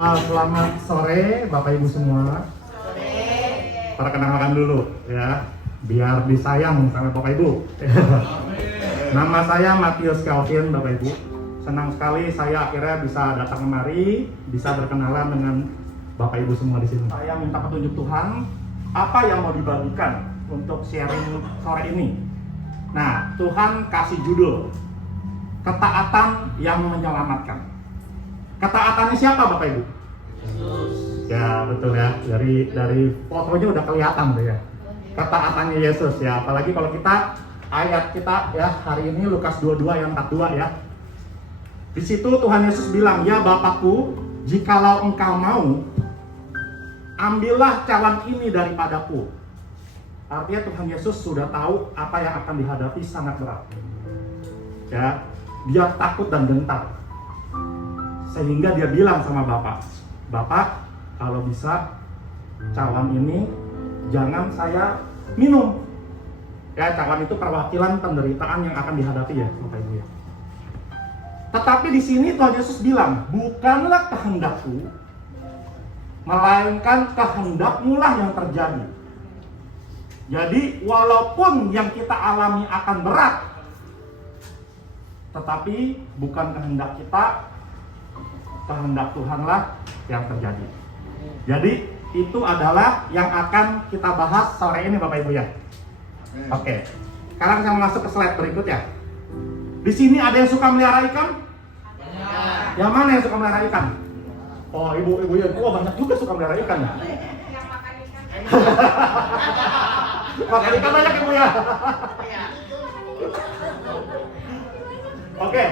Selamat sore Bapak Ibu semua. Perkenalkan dulu ya, biar disayang sama Bapak Ibu. Nama saya Matius Calvin Bapak Ibu. Senang sekali saya akhirnya bisa datang kemari, bisa berkenalan dengan Bapak Ibu semua di sini. Saya minta petunjuk Tuhan, apa yang mau dibagikan untuk sharing sore ini. Nah, Tuhan kasih judul ketaatan yang menyelamatkan. Ketaatannya siapa Bapak Ibu? Yesus. Ya betul ya, dari fotonya udah kelihatan tuh ya. Ketaatannya Yesus ya, apalagi kalau kita ayat kita ya hari ini Lukas 22 yang 42 ya. Di situ Tuhan Yesus bilang, "Ya Bapakku, jikalau engkau mau, ambillah cawan ini daripadaku." Artinya Tuhan Yesus sudah tahu apa yang akan dihadapi sangat berat. Ya, dia takut dan gentar. Sehingga dia bilang sama Bapak, "Bapak, kalau bisa cawan ini jangan saya minum." Ya, cawan itu perwakilan penderitaan yang akan dihadapi ya, Bapak Ibu ya. Tetapi di sini Tuhan Yesus bilang, "Bukanlah kehendakku, melainkan kehendakmu lah yang terjadi." Jadi walaupun yang kita alami akan berat, tetapi bukan kehendak kita, kehendak Tuhanlah yang terjadi. Jadi itu adalah yang akan kita bahas sore ini Bapak Ibu ya. Oke. Sekarang saya masuk ke slide berikutnya. Di sini ada yang suka melihara ikan? Banyak. Yang mana yang suka melihara ikan? Oh, ibu-ibu ya. Oh, banyak juga suka melihara ikan ya. Yang makan ikan. Makan ikan banyak ibu ya. Oke,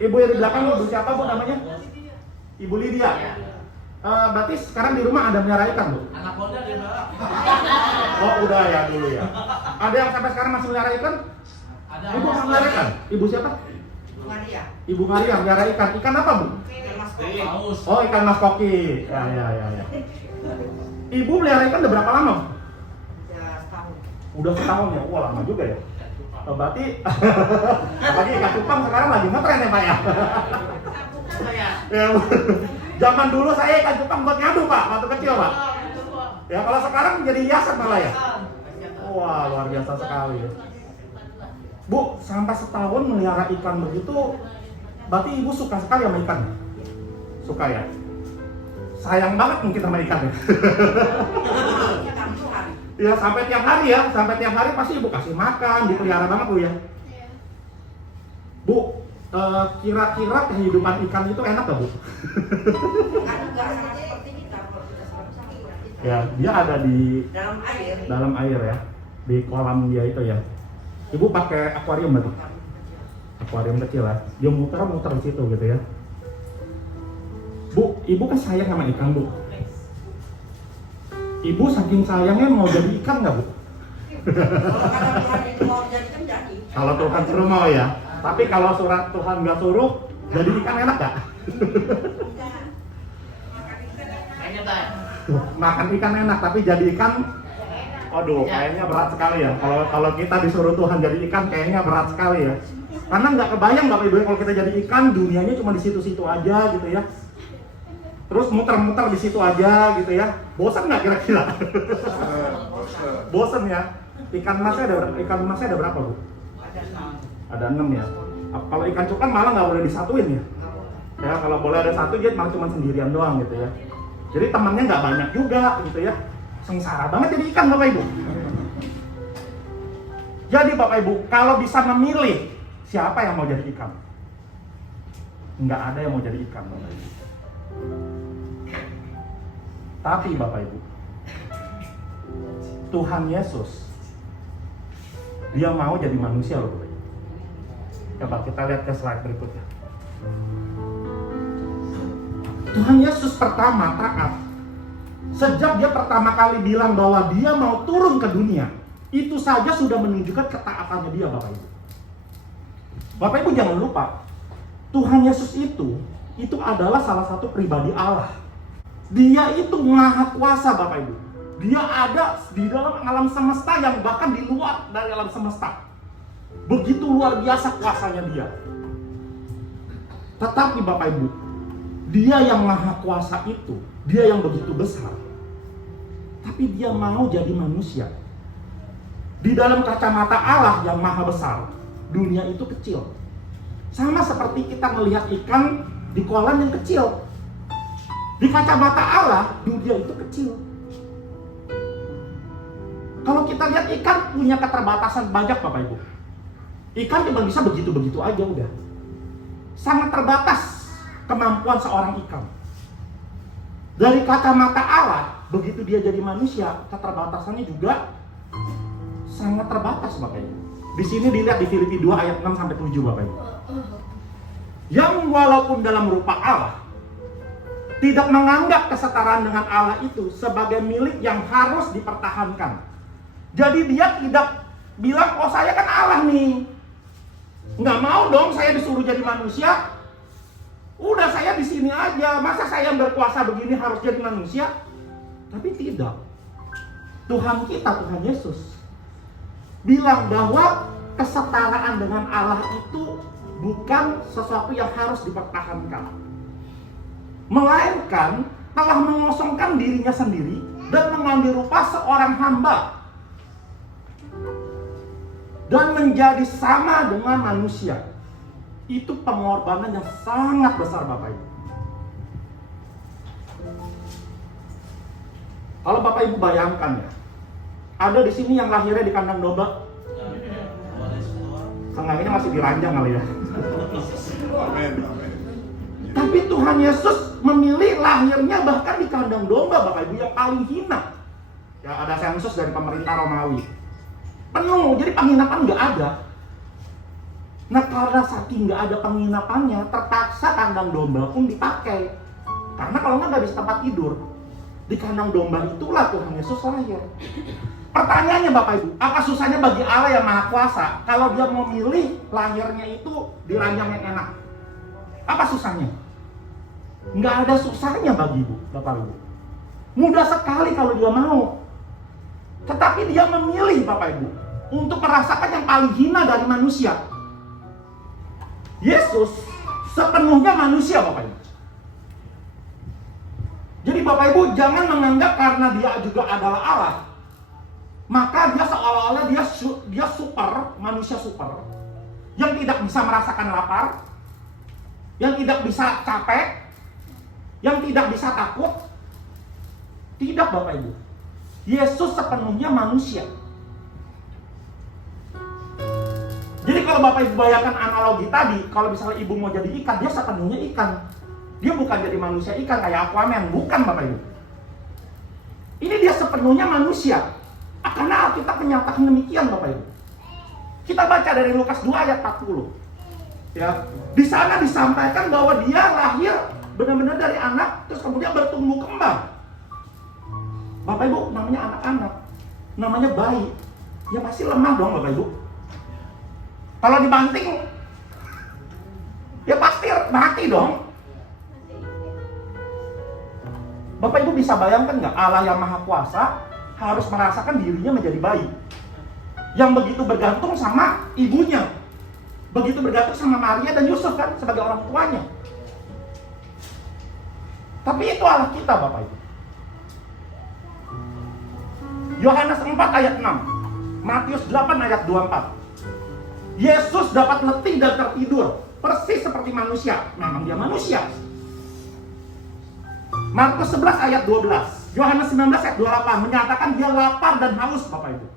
ibu yang di belakang ibu siapa Bu namanya? Ibu Lydia. Berarti sekarang di rumah ada melihara ikan Bu? Anak muda dia Mbak. Oh udah ya dulu ya. Ada yang sampai sekarang masih melihara ikan? Ada. Ibu masih melihara ikan? Ibu siapa? Maria. Ibu Maria melihara ikan. Ikan apa Bu? Ikan mas Paus. Oh ikan mas koki. Ya. Ibu melihara ikan udah berapa lama? Ya setahun. Udah setahun ya. Wah lama juga ya. Berarti apalagi ikan cupang sekarang lagi ngetren ya Pak ya. Ya, zaman dulu saya ikan cupang buat ngadu Pak, waktu kecil Pak. Ya kalau sekarang jadi hiasan malah ya. Wah luar biasa sekali. Bu, sampai setahun melihara ikan begitu, berarti ibu suka sekali sama ikan? Suka ya? Sayang banget mungkin sama ikan ya. Ikan Tuhan. Ya sampai tiap hari ya, sampai tiap hari pasti ibu kasih makan, dipelihara banget Bu ya. Bu, kira-kira kehidupan ikan itu enak gak Bu? Kan enggak sama seperti kita kalau kita sama-sama. Ya, dia ada di Dalam air. ya, di kolam dia itu ya. Ibu pakai akuarium berarti? Akuarium kecil ya. Dia muter-muter di situ gitu ya. Bu, ibu kan sayang sama ikan Bu. Ibu saking sayangnya mau jadi ikan nggak Bu? Kalau kata Tuhan itu mau jadi kan jadi. Kalau Tuhan suruh mau ya. Tapi kalau surat Tuhan nggak suruh, jadi ikan enak nggak? Enggak. Makan ikan enak. Kayaknya tak. Makan ikan enak, tapi jadi ikan, aduh, kayaknya berat sekali ya. Kalau kita disuruh Tuhan jadi ikan, kayaknya berat sekali ya. Karena nggak kebayang Bapak Ibu kalau kita jadi ikan, dunianya cuma di situ-situ aja gitu ya. Terus muter-muter di situ aja gitu ya. Bosan nggak kira-kira? Bosan ya. Ikan emasnya ada berapa Bu? Ada 6. Ada 6 ya. Kalau ikan cupang malah nggak boleh disatuin ya. Ya kalau boleh ada satu dia malah cuma sendirian doang gitu ya. Jadi temannya nggak banyak juga gitu ya. Sengsara banget jadi ikan Bapak Ibu. Jadi Bapak Ibu kalau bisa memilih siapa yang mau jadi ikan? Nggak ada yang mau jadi ikan Bapak Ibu. Tapi Bapak Ibu, Tuhan Yesus dia mau jadi manusia loh Bapak Ibu. Coba kita lihat ke slide berikutnya. Tuhan Yesus pertama taat. Sejak dia pertama kali bilang bahwa dia mau turun ke dunia, itu saja sudah menunjukkan ketaatannya dia Bapak Ibu. Bapak Ibu jangan lupa, Tuhan Yesus itu adalah salah satu pribadi Allah. Dia itu maha kuasa Bapak Ibu. Dia ada di dalam alam semesta yang bahkan di luar dari alam semesta. Begitu luar biasa kuasanya dia. Tetapi Bapak Ibu, Dia yang maha kuasa itu, dia yang begitu besar, tapi dia mau jadi manusia. Di dalam kacamata Allah yang maha besar, dunia itu kecil. Sama seperti kita melihat ikan di kolam yang kecil. Di kacamata Allah, dunia itu kecil. Kalau kita lihat ikan punya keterbatasan banyak Bapak Ibu. Ikan cuma bisa begitu-begitu aja udah. Sangat terbatas kemampuan seorang ikan. Dari kacamata Allah, begitu dia jadi manusia, keterbatasannya juga sangat terbatas Bapak Ibu. Di sini dilihat di Filipi 2 ayat 6 sampai 7 Bapak Ibu. Yang walaupun dalam rupa Allah, tidak menganggap kesetaraan dengan Allah itu sebagai milik yang harus dipertahankan. Jadi dia tidak bilang, oh saya kan Allah nih, nggak mau dong saya disuruh jadi manusia. Udah saya di sini aja, masa saya yang berkuasa begini harus jadi manusia? Tapi tidak. Tuhan kita, Tuhan Yesus, bilang bahwa kesetaraan dengan Allah itu bukan sesuatu yang harus dipertahankan, melainkan telah mengosongkan dirinya sendiri dan mengambil rupa seorang hamba dan menjadi sama dengan manusia. Itu pengorbanan yang sangat besar Bapak Ibu. Kalau Bapak Ibu bayangkan ya, ada di sini yang lahirnya di kandang domba. Sengaja masih diranjang kali ya. Amin. Tapi Tuhan Yesus memilih lahirnya bahkan di kandang domba Bapak Ibu, yang paling hina. Ya, ada sensus dari pemerintah Romawi. Penuh, jadi penginapan nggak ada. Nah karena saking nggak ada penginapannya, terpaksa kandang domba pun dipakai. Karena kalau nggak bisa tempat tidur. Di kandang domba itulah Tuhan Yesus lahir. Pertanyaannya Bapak Ibu, apa susahnya bagi Allah yang Maha Kuasa kalau dia mau milih lahirnya itu di ranjang yang enak? Apa susahnya? Nggak ada susahnya bagi Ibu, Bapak Ibu. Mudah sekali kalau dia mau. Tetapi dia memilih Bapak Ibu untuk merasakan yang paling hina dari manusia. Yesus sepenuhnya manusia Bapak Ibu. Jadi Bapak Ibu jangan menganggap karena dia juga adalah Allah, maka dia seolah-olah dia super, manusia super, yang tidak bisa merasakan lapar, yang tidak bisa capek, yang tidak bisa takut. Tidak Bapak Ibu. Yesus sepenuhnya manusia. Jadi kalau Bapak Ibu bayangkan analogi tadi, kalau misalnya ibu mau jadi ikan, dia sepenuhnya ikan. Dia bukan jadi manusia ikan kayak Aquaman, bukan Bapak Ibu. Ini dia sepenuhnya manusia. Karena Alkitab menyatakan demikian Bapak Ibu. Kita baca dari Lukas 2 ayat 40. Ya, di sana disampaikan bahwa dia lahir benar-benar dari anak, terus kemudian bertumbuh kembang. Bapak Ibu, namanya anak-anak, namanya bayi, ya pasti lemah dong Bapak Ibu. Kalau dibanting, ya pasti mati dong. Bapak Ibu bisa bayangkan nggak, Allah yang Maha Kuasa harus merasakan dirinya menjadi bayi yang begitu bergantung sama ibunya, begitu bergantung sama Maria dan Yusuf kan sebagai orang tuanya. Tapi itu Allah kita Bapak Ibu. Yohanes 4 ayat 6, Matius 8 ayat 24. Yesus dapat letih dan tertidur persis seperti manusia. Memang dia manusia. Markus 11 ayat 12, Yohanes 19 ayat 28 menyatakan dia lapar dan haus Bapak Ibu.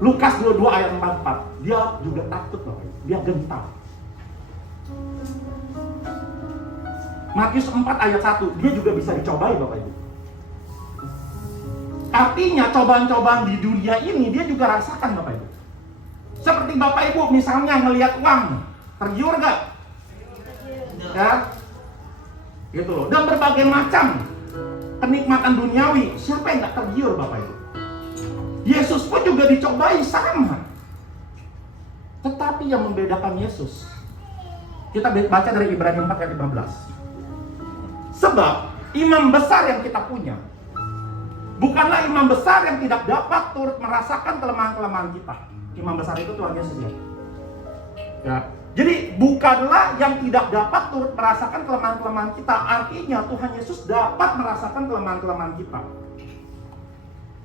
Lukas 22 ayat 44, dia juga takut Bapak Ibu, dia gentar. Matius 4 ayat 1, dia juga bisa dicobai Bapak Ibu. Artinya cobaan-cobaan di dunia ini dia juga rasakan Bapak Ibu. Seperti Bapak Ibu misalnya ngelihat uang, tergiur gak? Ya, gitu loh. Dan berbagai macam kenikmatan duniawi, siapa yang gak tergiur Bapak Ibu? Yesus pun juga dicobai sama. Tetapi yang membedakan Yesus, kita baca dari Ibrani 4 ayat 15. Sebab imam besar yang kita punya bukanlah imam besar yang tidak dapat turut merasakan kelemahan-kelemahan kita. Imam besar itu Tuhan Yesus ya. Ya. Jadi bukanlah yang tidak dapat turut merasakan kelemahan-kelemahan kita. Artinya Tuhan Yesus dapat merasakan kelemahan-kelemahan kita.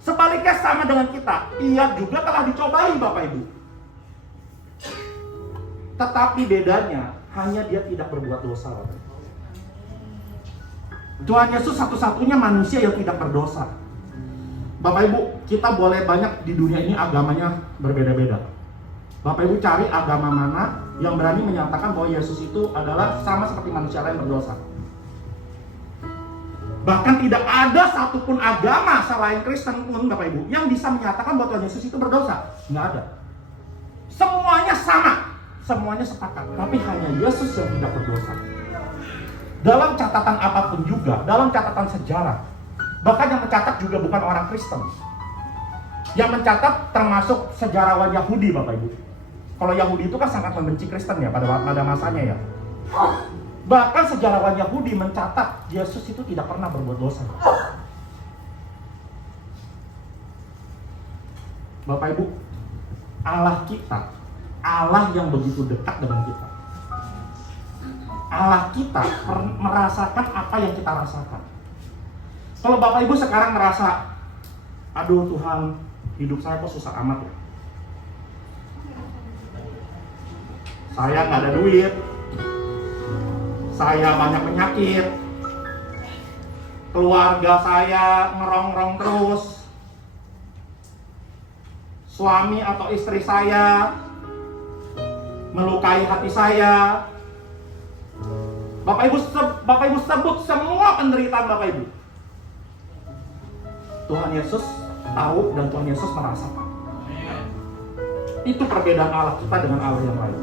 Sebaliknya sama dengan kita. Ia juga telah dicobai Bapak Ibu. Tetapi bedanya hanya dia tidak berbuat dosa. Tuhan Yesus satu-satunya manusia yang tidak berdosa. Bapak Ibu, kita boleh banyak di dunia ini agamanya berbeda-beda. Bapak Ibu cari agama mana yang berani menyatakan bahwa Yesus itu adalah sama seperti manusia lain berdosa. Bahkan tidak ada satupun agama selain Kristen pun Bapak Ibu yang bisa menyatakan bahwa Tuhan Yesus itu berdosa. Nggak ada. Semuanya sama, semuanya sepakat. Tapi hanya Yesus yang tidak berdosa. Dalam catatan apapun juga, dalam catatan sejarah, bahkan yang mencatat juga bukan orang Kristen. Yang mencatat termasuk sejarawan Yahudi Bapak Ibu. Kalau Yahudi itu kan sangat membenci Kristen ya pada masanya ya. Bahkan sejarawan Yahudi mencatat Yesus itu tidak pernah berbuat dosa. Bapak Ibu, Allah kita, Allah yang begitu dekat dengan kita. Allah kita merasakan apa yang kita rasakan. Kalau Bapak Ibu sekarang merasa, aduh Tuhan, hidup saya kok susah amat ya. Saya nggak ada duit, saya banyak penyakit, keluarga saya ngerongrong terus, suami atau istri saya melukai hati saya. Bapak Ibu sebut semua penderitaan Bapak Ibu. Tuhan Yesus tahu dan Tuhan Yesus merasakan. Itu perbedaan Allah kita dengan Allah yang lain.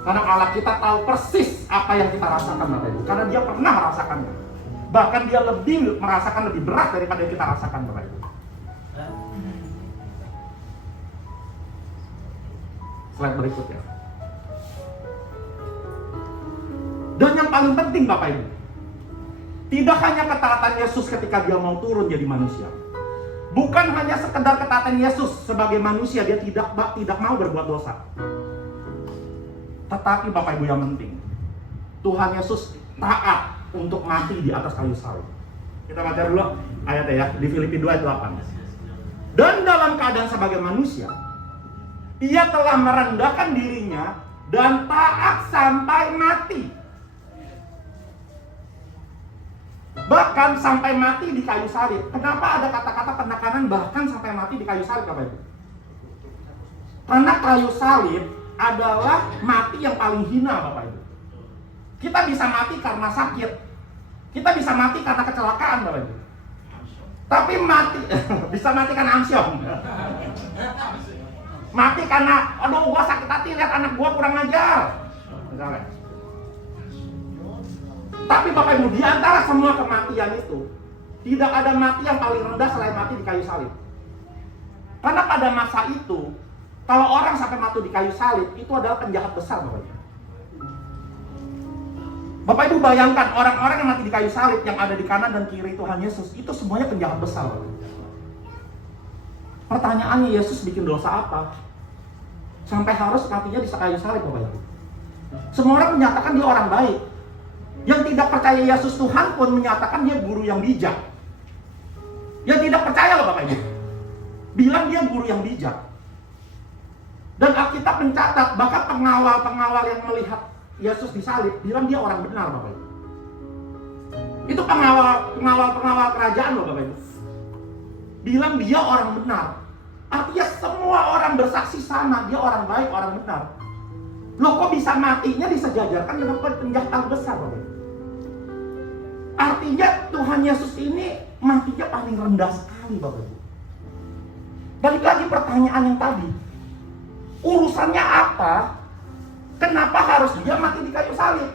Karena Allah kita tahu persis apa yang kita rasakan Bapak Ibu. Karena dia pernah merasakannya. Bahkan dia lebih merasakan lebih berat daripada yang kita rasakan Bapak Ibu. Slide berikutnya. Dan yang paling penting Bapak Ibu, tidak hanya ketaatan Yesus ketika dia mau turun jadi manusia. Bukan hanya sekedar ketaatan Yesus sebagai manusia, dia tidak mau berbuat dosa. Tetapi Bapak Ibu yang penting, Tuhan Yesus taat untuk mati di atas kayu salib. Kita baca dulu ayatnya ya, di Filipi 2 ayat 8. Dan dalam keadaan sebagai manusia, ia telah merendahkan dirinya dan taat sampai mati. Bahkan sampai mati di kayu salib. Kenapa ada kata-kata penekanan bahkan sampai mati di kayu salib Bapak Ibu? Karena kayu salib adalah mati yang paling hina Bapak Ibu. Kita bisa mati karena sakit. Kita bisa mati karena kecelakaan Bapak Ibu. Tapi mati bisa mati karena amsyong. Mati karena aduh gua sakit hati lihat anak gua kurang ajar. Misalnya. Tapi Bapak Ibu, di antara semua kematian itu tidak ada mati yang paling rendah selain mati di kayu salib. Karena pada masa itu kalau orang sampai mati di kayu salib, itu adalah penjahat besar Bapak Ibu. Bapak Ibu bayangkan, orang-orang yang mati di kayu salib yang ada di kanan dan kiri Tuhan Yesus, itu semuanya penjahat besar Bapak Ibu. Pertanyaannya, Yesus bikin dosa apa? Sampai harus matinya di kayu salib Bapak Ibu. Semua orang menyatakan dia orang baik. Yang tidak percaya Yesus Tuhan pun menyatakan dia guru yang bijak. Yang tidak percaya loh Bapak Ibu, bilang dia guru yang bijak. Dan Alkitab mencatat, bahkan pengawal-pengawal yang melihat Yesus disalib bilang dia orang benar Bapak Ibu. Itu pengawal kerajaan loh Bapak Ibu. Bilang dia orang benar. Artinya semua orang bersaksi sama, dia orang baik, orang benar. Loh kok bisa matinya disejajarkan dengan penjahat besar Bapak Ibu? Artinya Tuhan Yesus ini matinya paling rendah sekali Bapak Ibu. Balik lagi pertanyaan yang tadi, urusannya apa? Kenapa harus dia mati di kayu salib?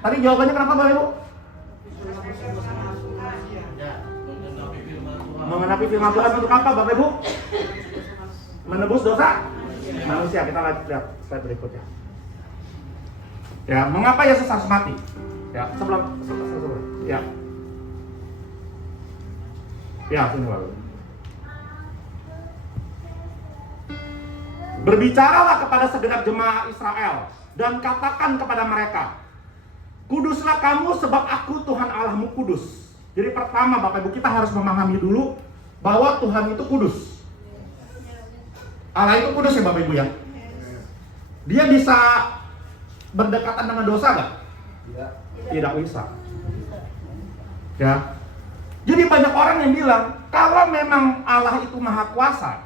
Tadi jawabannya kenapa Bapak Ibu? Mengenapi firman Tuhan untuk apa Bapak Ibu? Menebus dosa manusia. Kita lihat slide berikutnya. Ya, mengapa Yesus harus mati? Ya, sebelum. Ya. Ya, sini lalu. Berbicaralah kepada segenap jemaah Israel dan katakan kepada mereka, kuduslah kamu sebab aku Tuhan Allahmu kudus. Jadi pertama Bapak Ibu, kita harus memahami dulu bahwa Tuhan itu kudus. Allah itu kudus ya Bapak Ibu ya. Dia bisa berdekatan dengan dosa nggak? Tidak bisa. Ya. Jadi banyak orang yang bilang, kalau memang Allah itu maha kuasa,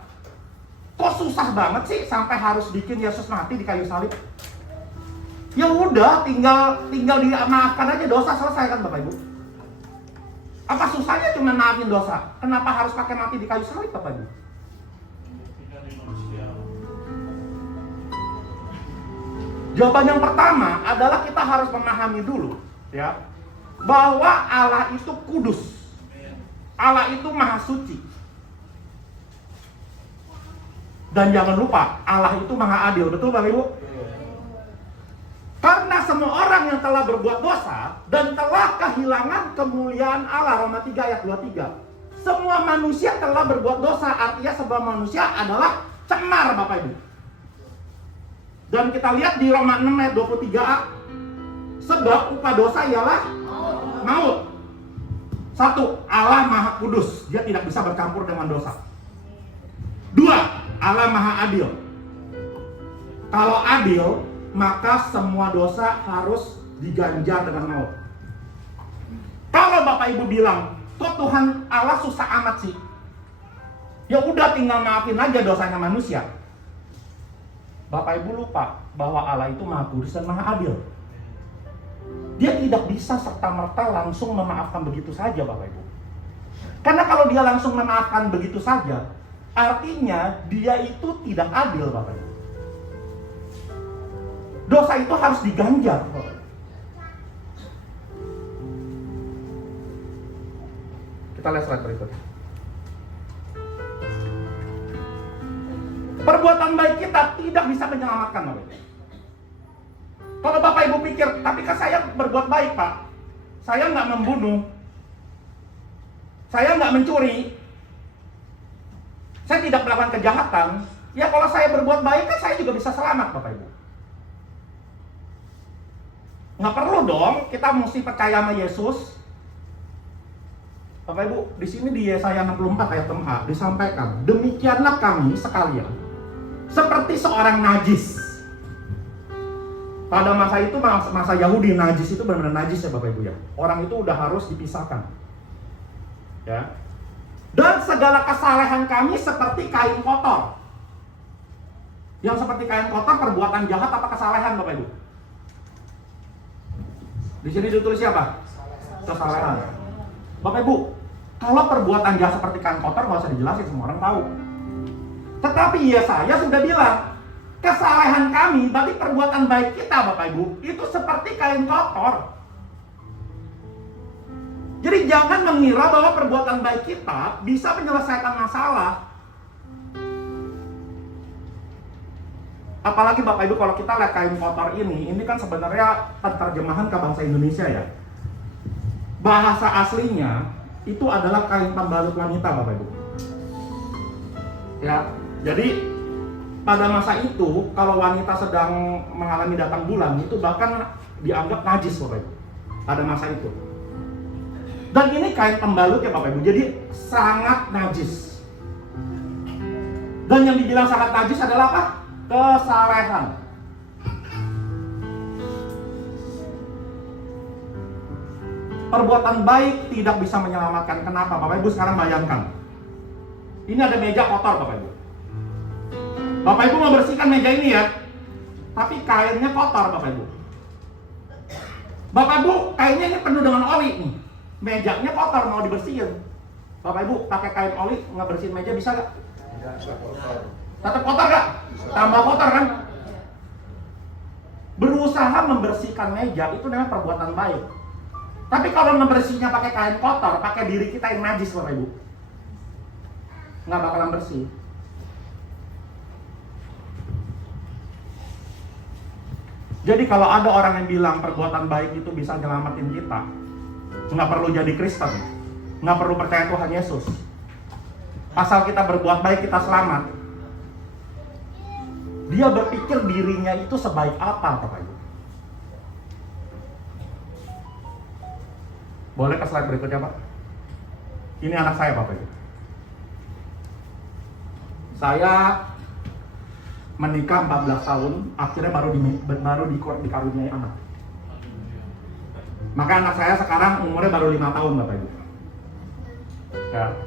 kok susah banget sih sampai harus bikin Yesus mati di kayu salib? Ya udah, tinggal dimaafkan aja dosa, selesai kan Bapak Ibu? Apa susahnya cuma maafin dosa? Kenapa harus pakai mati di kayu salib Bapak Ibu? Jawaban yang pertama adalah kita harus memahami dulu, ya, bahwa Allah itu kudus. Allah itu maha suci. Dan jangan lupa, Allah itu maha adil. Betul Bapak Ibu? Karena semua orang yang telah berbuat dosa dan telah kehilangan kemuliaan Allah, Roma 3 ayat 23. Semua manusia telah berbuat dosa, artinya semua manusia adalah cemar Bapak Ibu. Dan kita lihat di Roma 6 ayat 23a, sebab upah dosa ialah maut. Satu, Allah maha kudus, dia tidak bisa bercampur dengan dosa. Dua, Allah maha adil. Kalau adil, maka semua dosa harus diganjar dengan maut. Kalau Bapak Ibu bilang, kok Tuhan Allah susah amat sih? Ya udah, tinggal maafin aja dosanya manusia. Bapak Ibu lupa bahwa Allah itu maha kudus dan maha adil. Dia tidak bisa serta-merta langsung memaafkan begitu saja Bapak Ibu. Karena kalau dia langsung memaafkan begitu saja, artinya dia itu tidak adil Bapak Ibu. Dosa itu harus diganjar Bapak Ibu. Kita lihat slide berikutnya. Perbuatan baik kita tidak bisa menyelamatkan Bapak Ibu. Kalau Bapak Ibu pikir, tapi kan saya berbuat baik Pak, saya nggak membunuh, saya nggak mencuri, saya tidak melakukan kejahatan, ya kalau saya berbuat baik kan saya juga bisa selamat Bapak Ibu. Nggak perlu dong kita mesti percaya sama Yesus. Bapak Ibu, di sini di Yesaya 64 ayat 4 disampaikan, demikianlah kami sekalian seperti seorang najis. Pada masa itu, masa Yahudi, najis itu benar-benar najis ya Bapak Ibu ya. Orang itu udah harus dipisahkan. Ya. Dan segala kesalehan kami seperti kain kotor. Yang seperti kain kotor, perbuatan jahat apa kesalehan Bapak Ibu? Di sini ditulis siapa? Kesalehan. Bapak Ibu, kalau perbuatan jahat seperti kain kotor nggak usah dijelasin, semua orang tahu. Tetapi Yesaya sudah bilang, kesalehan kami, berarti perbuatan baik kita Bapak Ibu, itu seperti kain kotor. Jadi jangan mengira bahwa perbuatan baik kita bisa menyelesaikan masalah. Apalagi Bapak Ibu kalau kita lihat kain kotor ini kan sebenarnya terjemahan ke bahasa Indonesia ya. Bahasa aslinya itu adalah kain pembalut wanita Bapak Ibu. Ya, jadi pada masa itu, kalau wanita sedang mengalami datang bulan, itu bahkan dianggap najis Bapak Ibu. Pada masa itu. Dan ini kain pembalut ya Bapak Ibu, jadi sangat najis. Dan yang dibilang sangat najis adalah apa? Kesalehan. Perbuatan baik tidak bisa menyelamatkan. Kenapa Bapak Ibu? Sekarang bayangkan. Ini ada meja kotor Bapak Ibu. Bapak Ibu membersihkan meja ini ya, tapi kainnya kotor Bapak Ibu. Bapak Ibu, kainnya ini penuh dengan oli nih, mejanya kotor mau dibersihin. Bapak Ibu pakai kain oli nggak bersihin meja bisa nggak? Tetap kotor nggak? Tambah kotor kan? Berusaha membersihkan meja itu namanya perbuatan baik. Tapi kalau membersihnya pakai kain kotor, pakai diri kita yang najis Bapak Ibu, nggak bakalan bersih. Jadi kalau ada orang yang bilang perbuatan baik itu bisa nyelamatin kita, nggak perlu jadi Kristen, nggak perlu percaya Tuhan Yesus. Asal kita berbuat baik kita selamat. Dia berpikir dirinya itu sebaik apa, Bapak Ibu. Boleh ke slide berikutnya, Pak? Ini anak saya, Bapak Ibu. Saya menikah 14 tahun, akhirnya baru dikaruniai anak. Maka anak saya sekarang umurnya baru 5 tahun, Bapak Ibu.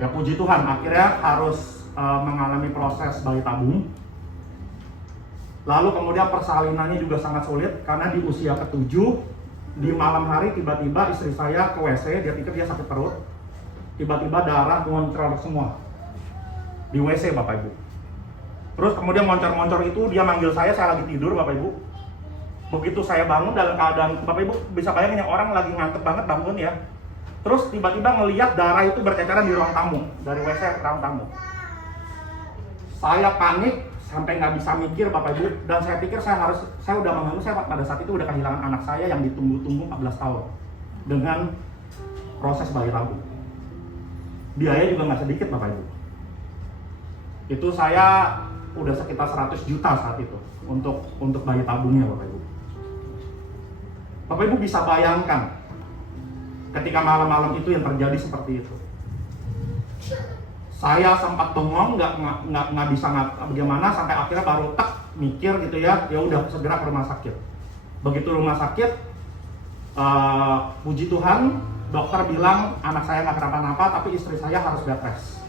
Ya puji Tuhan, akhirnya harus mengalami proses bayi tabung. Lalu kemudian persalinannya juga sangat sulit karena di usia ke-7 di malam hari tiba-tiba istri saya ke WC, dia pikir dia sakit perut. Tiba-tiba darah ngoncor semua di WC, Bapak Ibu. Terus kemudian ngoncor-ngoncor itu dia manggil saya lagi tidur, Bapak Ibu. Begitu saya bangun dalam keadaan, Bapak Ibu bisa bayangin ya, orang lagi ngantuk banget bangun ya. Terus tiba-tiba ngelihat darah itu berceceran di ruang tamu, dari WC ke ruang tamu. Saya panik sampai nggak bisa mikir, Bapak Ibu, dan saya pikir saya udah mengeluh, saya pada saat itu udah kehilangan anak saya yang ditunggu-tunggu 14 tahun dengan proses bayi tabung. Biaya juga nggak sedikit, Bapak Ibu. Itu saya udah sekitar 100 juta saat itu untuk bayi tabungnya, Bapak Ibu. Bapak Ibu bisa bayangkan ketika malam-malam itu yang terjadi seperti itu. Saya sempat bengong, nggak bisa bagaimana, sampai akhirnya baru mikir gitu ya udah segera ke rumah sakit. Begitu rumah sakit, puji Tuhan, dokter bilang anak saya nggak kenapa-napa, tapi istri saya harus bed rest.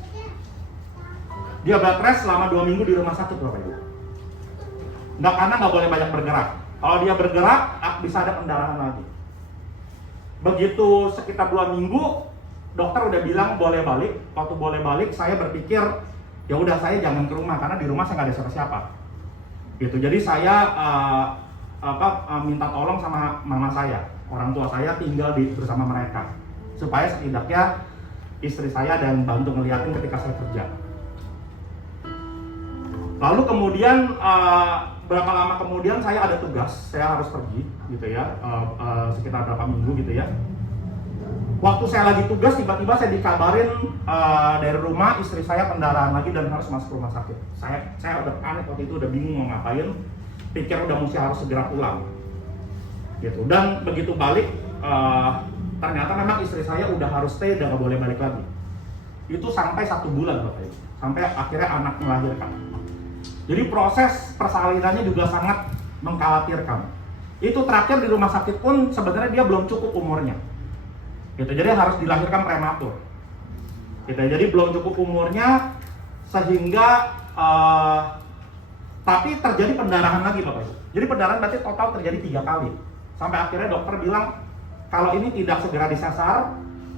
Dia bed rest selama 2 minggu di rumah sakit, Bapak Ibu. Karena nggak boleh banyak bergerak. Kalau dia bergerak, bisa ada pendarahan lagi. Begitu sekitar 2 minggu, dokter udah bilang boleh balik. Waktu boleh balik, saya berpikir ya udah saya jangan ke rumah karena di rumah saya nggak ada siapa-siapa. Gitu. Jadi saya minta tolong sama mama saya, orang tua saya tinggal bersama mereka supaya setidaknya istri saya dan bantu ngeliatin ketika saya kerja. Lalu kemudian berapa lama kemudian saya ada tugas, saya harus pergi gitu ya, sekitar berapa minggu gitu ya. Waktu saya lagi tugas, tiba-tiba saya dikabarin dari rumah istri saya pendarahan lagi dan harus masuk rumah sakit. Saya udah panik waktu itu, udah bingung mau ngapain, pikir udah mesti harus segera pulang gitu. Dan begitu balik, ternyata memang istri saya udah harus stay, udah gak boleh balik lagi. Itu sampai 1 bulan, Bapak Ibu, sampai akhirnya anak melahirkan. Jadi proses persalinannya juga sangat mengkhawatirkan. Itu terakhir di rumah sakit pun sebenarnya dia belum cukup umurnya. Gitu, jadi harus dilahirkan prematur. Gitu, jadi belum cukup umurnya sehingga tapi terjadi pendarahan lagi, Bapak Ibu. Jadi pendarahan berarti total terjadi 3 kali. Sampai akhirnya dokter bilang kalau ini tidak segera disasar,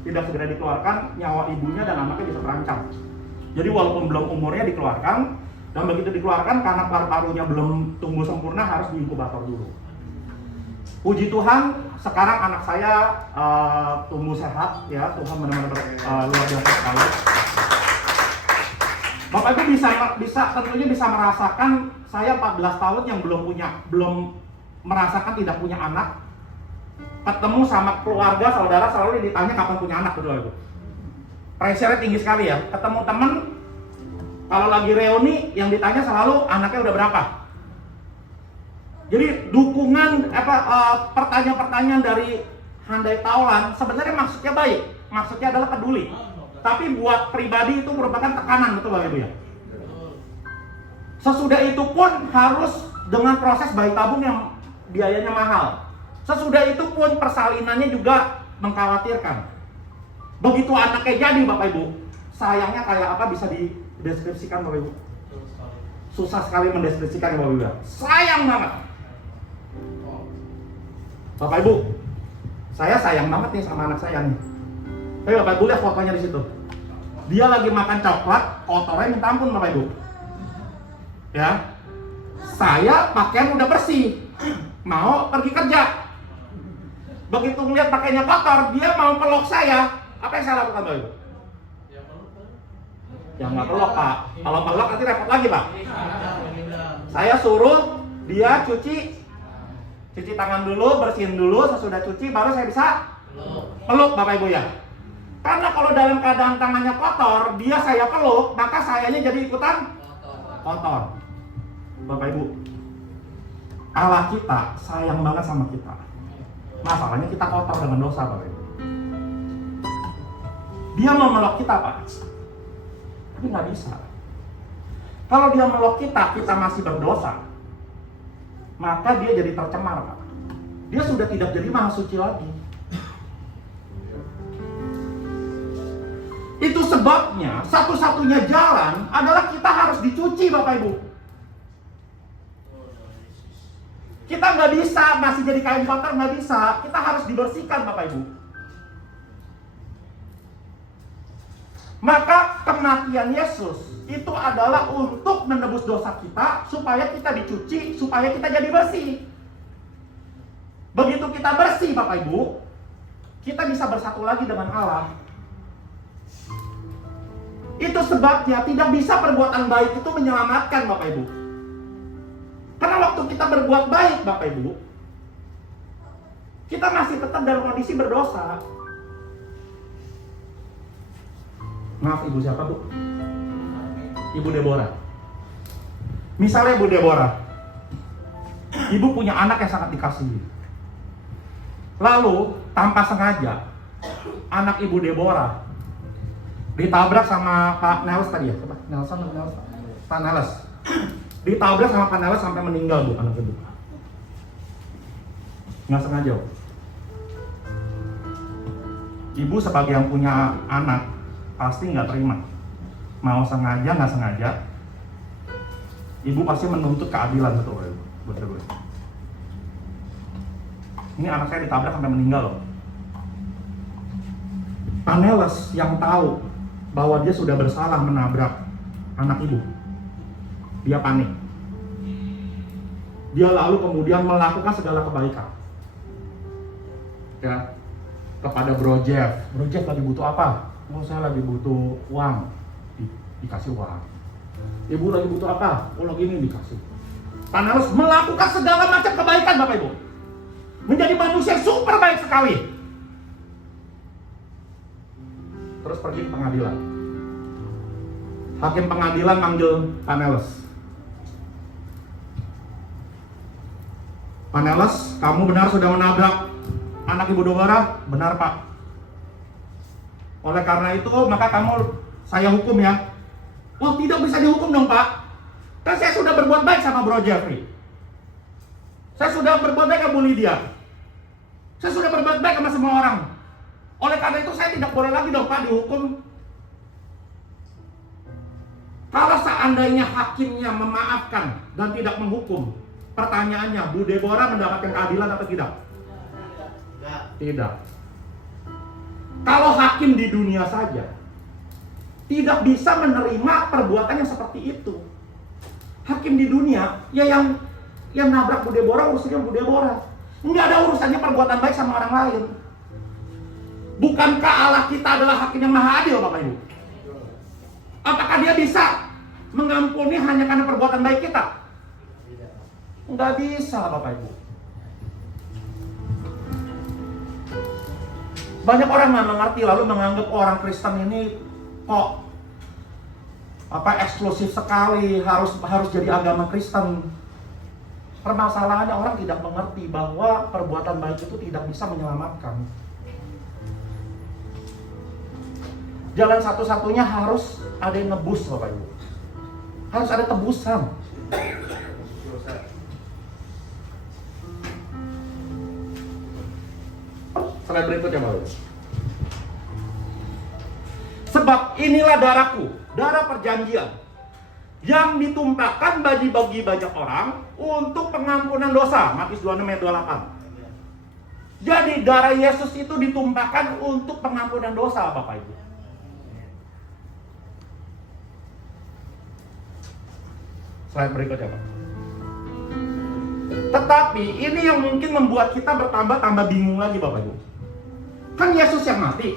tidak segera dikeluarkan, nyawa ibunya dan anaknya bisa terancam. Jadi walaupun belum umurnya dikeluarkan, dan begitu dikeluarkan karena paru-parunya belum tumbuh sempurna harus diinkubator dulu. Puji Tuhan, sekarang anak saya tumbuh sehat, ya Tuhan benar-benar luar biasa sekali. Bapak Ibu tentunya bisa merasakan saya 14 tahun yang belum merasakan tidak punya anak, ketemu sama keluarga saudara selalu ditanya kapan punya anak, betul Ibu. Pressure-nya tinggi sekali ya. Ketemu teman, kalau lagi reuni yang ditanya selalu anaknya udah berapa. Jadi dukungan pertanyaan-pertanyaan dari handai taulan sebenarnya maksudnya baik, maksudnya adalah peduli. Tapi buat pribadi itu merupakan tekanan, betul Bapak Ibu ya. Sesudah itu pun harus dengan proses bayi tabung yang biayanya mahal. Sesudah itu pun persalinannya juga mengkhawatirkan. Begitu anaknya jadi, Bapak Ibu, sayangnya kayak apa bisa dideskripsikan, Bapak Ibu? Susah sekali mendeskripsikan, Bapak Ibu. Sayang banget. Bapak Ibu, saya sayang banget nih sama anak saya nih. Tapi Bapak Ibu lihat fotonya di situ. Dia lagi makan coklat, kotornya minta ampun, Bapak Ibu. Ya, saya pakaian udah bersih, mau pergi kerja. Begitu melihat pakaiannya kotor, dia mau peluk saya. Apa yang saya lakukan, Bapak Ibu? Ya nggak peluk, Pak. Kalau peluk nanti repot lagi, Pak. Saya suruh dia cuci tangan dulu, bersihin dulu, sesudah cuci baru saya bisa peluk, Bapak Ibu ya. Karena kalau dalam keadaan tangannya kotor, dia saya peluk, maka sayanya jadi ikutan kotor. Bapak Ibu, Allah kita sayang banget sama kita. Masalahnya kita kotor dengan dosa, Bapak Ibu. Dia mau meluk kita, Pak. Tapi nggak bisa. Kalau dia meluk kita, kita masih berdosa, maka dia jadi tercemar, Pak. Dia sudah tidak jadi maha suci lagi. Itu sebabnya satu-satunya jalan adalah kita harus dicuci, Bapak Ibu. Kita nggak bisa masih jadi kain kotor, nggak bisa. Kita harus dibersihkan, Bapak Ibu. Maka kematian Yesus itu adalah untuk menebus dosa kita, supaya kita dicuci, supaya kita jadi bersih. Begitu kita bersih, Bapak Ibu, kita bisa bersatu lagi dengan Allah. Itu sebabnya tidak bisa perbuatan baik itu menyelamatkan, Bapak Ibu. Karena waktu kita berbuat baik, Bapak Ibu, kita masih tetap dalam kondisi berdosa. Maaf, ibu siapa, Bu? Ibu Deborah. Misalnya Ibu Deborah, ibu punya anak yang sangat dikasihi. Lalu, tanpa sengaja, anak Ibu Deborah ditabrak sama Pak Nels tadi ya? Nelson. Pak Nels. Ditabrak sama Pak Nels sampai meninggal, Bu, anak ibu. Nggak sengaja, Bu. Ibu sebagai yang punya anak pasti nggak terima. Mau sengaja nggak sengaja, ibu pasti menuntut keadilan, betul, Bu. Betul. Ini anak saya ditabrak sampai meninggal loh. Pak Nels yang tahu bahwa dia sudah bersalah menabrak anak ibu, dia panik. Dia lalu kemudian melakukan segala kebaikan, ya, kepada Bro Jeff. Bro Jeff lagi butuh apa? Oh, saya lagi butuh uang. Dikasih uang. Ibu lagi butuh apa? Oh, lagi ini dikasih. Pak Nels melakukan segala macam kebaikan, Bapak Ibu. Menjadi manusia super baik sekali. Terus pergi ke pengadilan. Hakim pengadilan manggil Pak Nels. Pak Nels, kamu benar sudah menabrak anak Ibu Deborah? Benar, Pak. Oleh karena itu, maka saya hukum ya. Oh, tidak bisa dihukum dong, Pak. Kan saya sudah berbuat baik sama Bro Jeffrey. Saya sudah berbuat baik sama Bu Lydia. Saya sudah berbuat baik sama semua orang. Oleh karena itu saya tidak boleh lagi dong, Pak, dihukum. Kalau seandainya hakimnya memaafkan dan tidak menghukum, pertanyaannya, Bu Deborah mendapatkan keadilan atau tidak? Tidak. Kalau hakim di dunia saja tidak bisa menerima perbuatan yang seperti itu, hakim di dunia ya yang nabrak Bu Deborah urusannya Bu Deborah, nggak ada urusannya perbuatan baik sama orang lain. Bukankah Allah kita adalah hakim yang maha adil, Bapak Ibu? Apakah dia bisa mengampuni hanya karena perbuatan baik kita? Nggak bisa, Bapak Ibu. Banyak orang nggak mengerti, lalu menganggap orang Kristen ini kok eksklusif sekali, harus jadi agama Kristen. Permasalahannya orang tidak mengerti bahwa perbuatan baik itu tidak bisa menyelamatkan. Jalan satu-satunya harus ada yang nebus, Bapak Ibu. Harus ada tebusan. Slide berikutnya, Bapak Ibu. Sebab inilah darahku, darah perjanjian, yang ditumpahkan bagi banyak orang untuk pengampunan dosa. Matius 26 ayat 28. Jadi darah Yesus itu ditumpahkan untuk pengampunan dosa, Bapak Ibu. Slide berikutnya, Pak. Tetapi ini yang mungkin membuat kita bertambah bingung lagi, Bapak Ibu. Kan Yesus yang mati,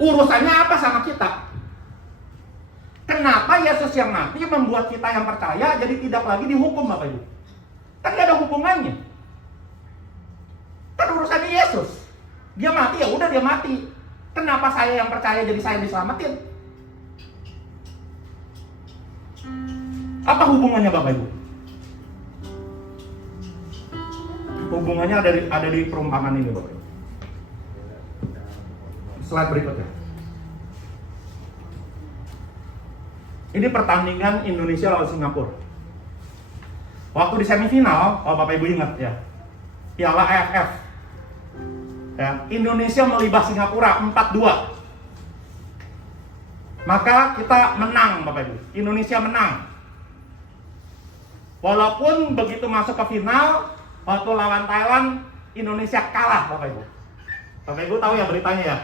urusannya apa sama kita? Kenapa Yesus yang mati membuat kita yang percaya jadi tidak lagi dihukum, Bapak Ibu? Kan gak ada hubungannya. Kan urusannya Yesus. Dia mati, ya udah dia mati. Kenapa saya yang percaya jadi saya diselamatin? Apa hubungannya, Bapak Ibu? Hubungannya ada di perumpamaan ini, Bapak. Slide berikutnya. Ini pertandingan Indonesia lawan Singapura. Waktu di semifinal, kalau Bapak Ibu ingat ya, Piala AFF. Ya, Indonesia melibas Singapura 4-2. Maka kita menang, Bapak Ibu. Indonesia menang. Walaupun begitu masuk ke final, waktu lawan Thailand, Indonesia kalah, Bapak Ibu. Bapak Ibu tahu ya beritanya ya?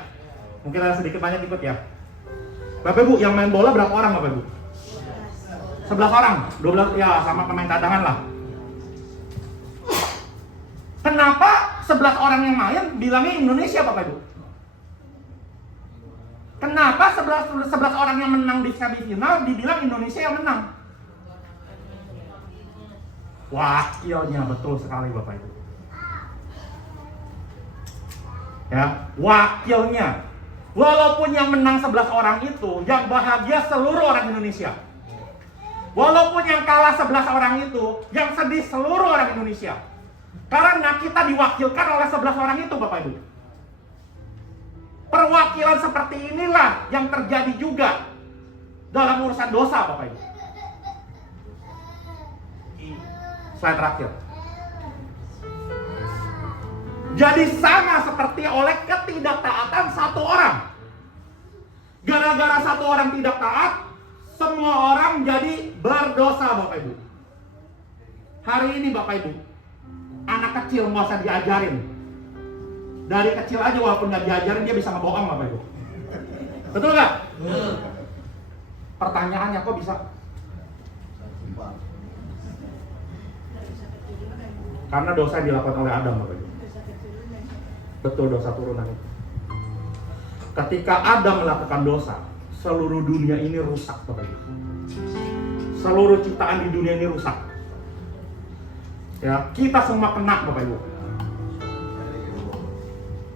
Mungkin ada sedikit banyak ikut ya. Bapak Ibu, yang main bola berapa orang, Bapak Ibu? 11 orang, 12 ya, sama pemain cadangan lah. Kenapa 11 orang yang main bilangnya Indonesia, Bapak Ibu? Kenapa 11 orang yang menang di semifinal dibilang Indonesia yang menang? Wakilnya, betul sekali Bapak Ibu. Ya, wakilnya. Walaupun yang menang 11 orang itu, yang bahagia seluruh orang Indonesia. Walaupun yang kalah 11 orang itu, yang sedih seluruh orang Indonesia. Karena kita diwakilkan oleh 11 orang itu, Bapak Ibu. Perwakilan seperti inilah yang terjadi juga dalam urusan dosa, Bapak Ibu. Slide terakhir. Jadi sama seperti oleh ketidaktaatan satu orang. Gara-gara satu orang tidak taat, semua orang jadi berdosa, Bapak Ibu. Hari ini Bapak Ibu, anak kecil mau usah diajarin. Dari kecil aja walaupun nggak diajarin dia bisa ngebohong, Bapak Ibu. Betul nggak? Pertanyaannya kok bisa? Karena dosa dilakukan oleh Adam, Bapak Ibu. Betul, dosa turunan itu. Ketika Adam melakukan dosa, seluruh dunia ini rusak, Bapak Ibu. Seluruh ciptaan di dunia ini rusak. Ya, kita semua kena, Bapak Ibu.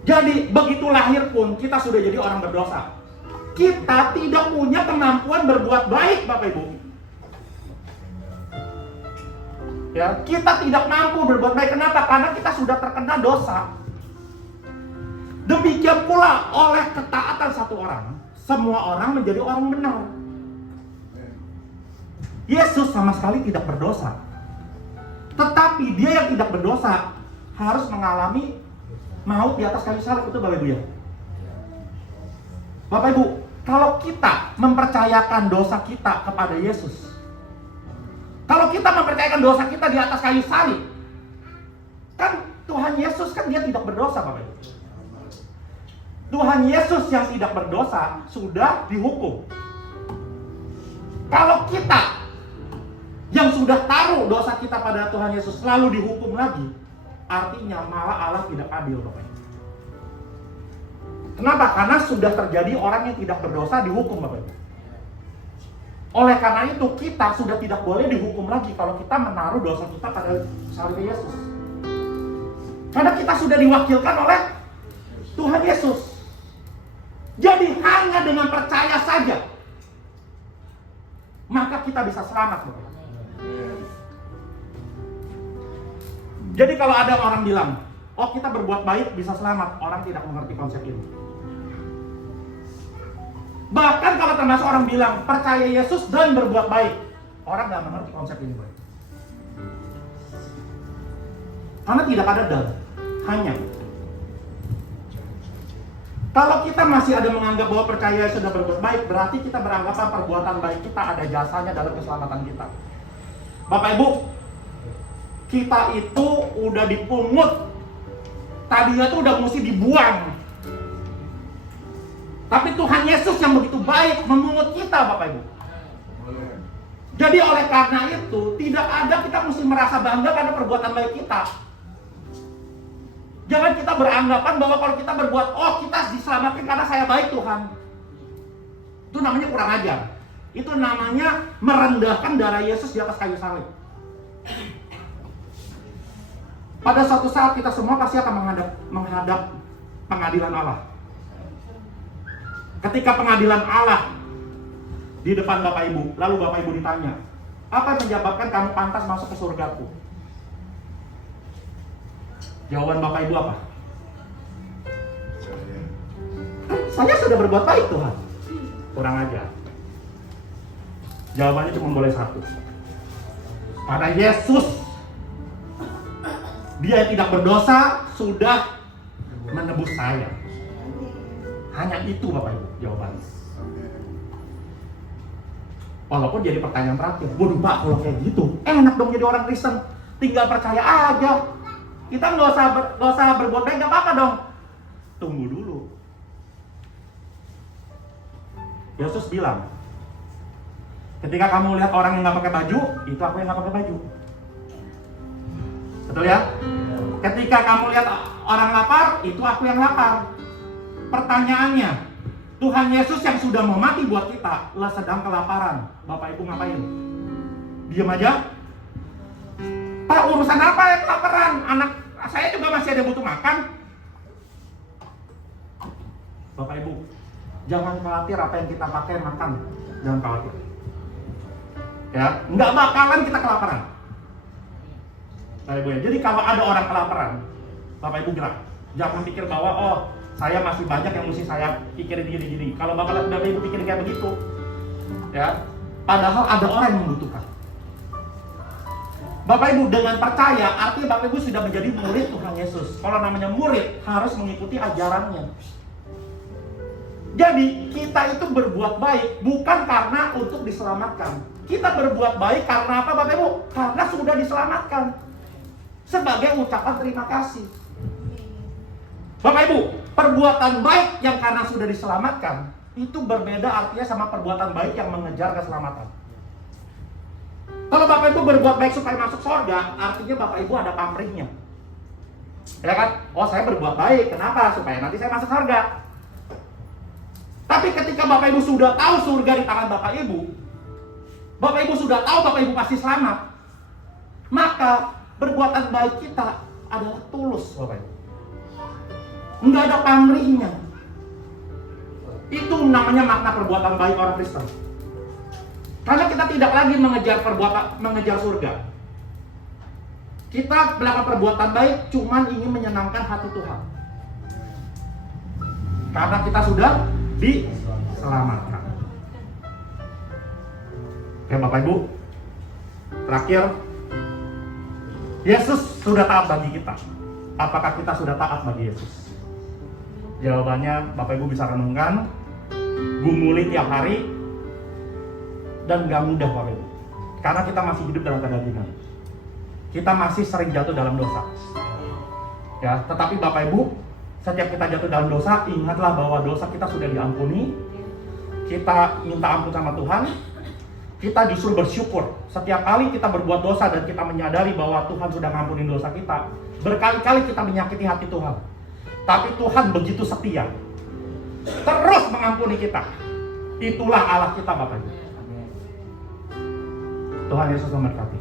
Jadi begitu lahir pun kita sudah jadi orang berdosa. Kita tidak punya kemampuan berbuat baik, Bapak Ibu. Ya, kita tidak mampu berbuat baik. Kenapa? Karena kita sudah terkena dosa. Demikian pula oleh ketaatan satu orang, semua orang menjadi orang benar. Yesus sama sekali tidak berdosa. Tetapi dia yang tidak berdosa harus mengalami maut di atas kayu salib, itu Bapak Ibu ya. Bapak Ibu, kalau kita mempercayakan dosa kita kepada Yesus, kalau kita mempercayakan dosa kita di atas kayu salib, kan Tuhan Yesus kan dia tidak berdosa, Bapak Ibu. Tuhan Yesus yang tidak berdosa sudah dihukum. Kalau kita yang sudah taruh dosa kita pada Tuhan Yesus lalu dihukum lagi, artinya malah Allah tidak adil, Bapak Ibu. Kenapa? Karena sudah terjadi orang yang tidak berdosa dihukum, Bapak Ibu. Oleh karena itu kita sudah tidak boleh dihukum lagi kalau kita menaruh dosa kita pada salib Yesus. Karena kita sudah diwakilkan oleh Tuhan Yesus. Jadi hanya dengan percaya saja maka kita bisa selamat, Bapak. Jadi kalau ada orang bilang, oh kita berbuat baik bisa selamat, orang tidak mengerti konsep ini. Bahkan kalau termasuk orang bilang percaya Yesus dan berbuat baik, orang nggak mengerti konsep ini, Bapak. Karena tidak ada dan, hanya. Kalau kita masih ada menganggap bahwa percaya sudah berbuat baik, berarti kita beranggapan perbuatan baik kita ada jasanya dalam keselamatan kita. Bapak Ibu, kita itu udah dipungut. Tadinya tuh udah mesti dibuang. Tapi Tuhan Yesus yang begitu baik memungut kita, Bapak Ibu. Jadi oleh karena itu, tidak ada kita mesti merasa bangga karena perbuatan baik kita. Jangan kita beranggapan bahwa kalau kita berbuat, oh kita diselamatkan karena saya baik Tuhan. Itu namanya kurang ajar. Itu namanya merendahkan darah Yesus di atas kayu salib. Pada suatu saat kita semua pasti akan menghadap pengadilan Allah. Ketika pengadilan Allah di depan Bapak Ibu, lalu Bapak Ibu ditanya, apa yang menyebabkan kamu pantas masuk ke surgaku? Jawaban Bapak Ibu apa? Saya sudah berbuat baik Tuhan. Kurang aja. Jawabannya cuma boleh satu. Karena Yesus, Dia yang tidak berdosa sudah menebus saya. Hanya itu Bapak Ibu jawabannya. Walaupun jadi pertanyaan terakhir, waduh Pak, kalau kayak gitu enak dong jadi orang Kristen, tinggal percaya aja. Kita nggak usah berbuat baik, nggak apa-apa dong. Tunggu dulu. Yesus bilang, ketika kamu lihat orang yang nggak pakai baju, itu aku yang nggak pakai baju. Betul ya? Ketika kamu lihat orang lapar, itu aku yang lapar. Pertanyaannya, Tuhan Yesus yang sudah mau mati buat kita, lah sedang kelaparan. Bapak Ibu ngapain? Diam aja? Pak, urusan apa ya kelaparan? Anak saya juga masih ada butuh makan. Bapak Ibu, jangan khawatir apa yang kita pakai makan. Jangan khawatir. Ya, nggak bakalan kita kelaparan. Bapak Ibu ya. Jadi kalau ada orang kelaparan, Bapak Ibu gerak. Jangan pikir bahwa saya masih banyak yang mesti saya pikirin gini-gini. Kalau Bapak Ibu pikirin kayak begitu, ya, padahal ada orang yang membutuhkan. Bapak Ibu dengan percaya, artinya Bapak Ibu sudah menjadi murid Tuhan Yesus. Kalau namanya murid, harus mengikuti ajarannya. Jadi kita itu berbuat baik bukan karena untuk diselamatkan. Kita berbuat baik karena apa Bapak Ibu? Karena sudah diselamatkan. Sebagai ucapan terima kasih. Bapak Ibu, perbuatan baik yang karena sudah diselamatkan, itu berbeda artinya sama perbuatan baik yang mengejar keselamatan. Kalau Bapak Ibu berbuat baik supaya masuk surga, artinya Bapak Ibu ada pamrihnya. Ya kan? Saya berbuat baik, kenapa? Supaya nanti saya masuk surga. Tapi ketika Bapak Ibu sudah tahu surga di tangan Bapak Ibu sudah tahu Bapak Ibu pasti selamat, maka perbuatan baik kita adalah tulus, Bapak Ibu. Enggak ada pamrihnya. Itu namanya makna perbuatan baik orang Kristen. Karena kita tidak lagi mengejar surga. Kita melakukan perbuatan baik cuman ingin menyenangkan hati Tuhan. Karena kita sudah diselamatkan. Oke Bapak Ibu, terakhir, Yesus sudah taat bagi kita. Apakah kita sudah taat bagi Yesus? Jawabannya Bapak Ibu bisa renungkan, gumuli tiap hari, dan gak mudah Bapak Ibu. Karena kita masih hidup dalam kedagingan. Kita masih sering jatuh dalam dosa. Ya, tetapi Bapak Ibu, setiap kita jatuh dalam dosa, ingatlah bahwa dosa kita sudah diampuni. Kita minta ampun sama Tuhan. Kita justru bersyukur. Setiap kali kita berbuat dosa dan kita menyadari bahwa Tuhan sudah ngampunin dosa kita, berkali-kali kita menyakiti hati Tuhan. Tapi Tuhan begitu setia, terus mengampuni kita. Itulah Allah kita Bapak Ibu. Tuhan Yesus memberkati.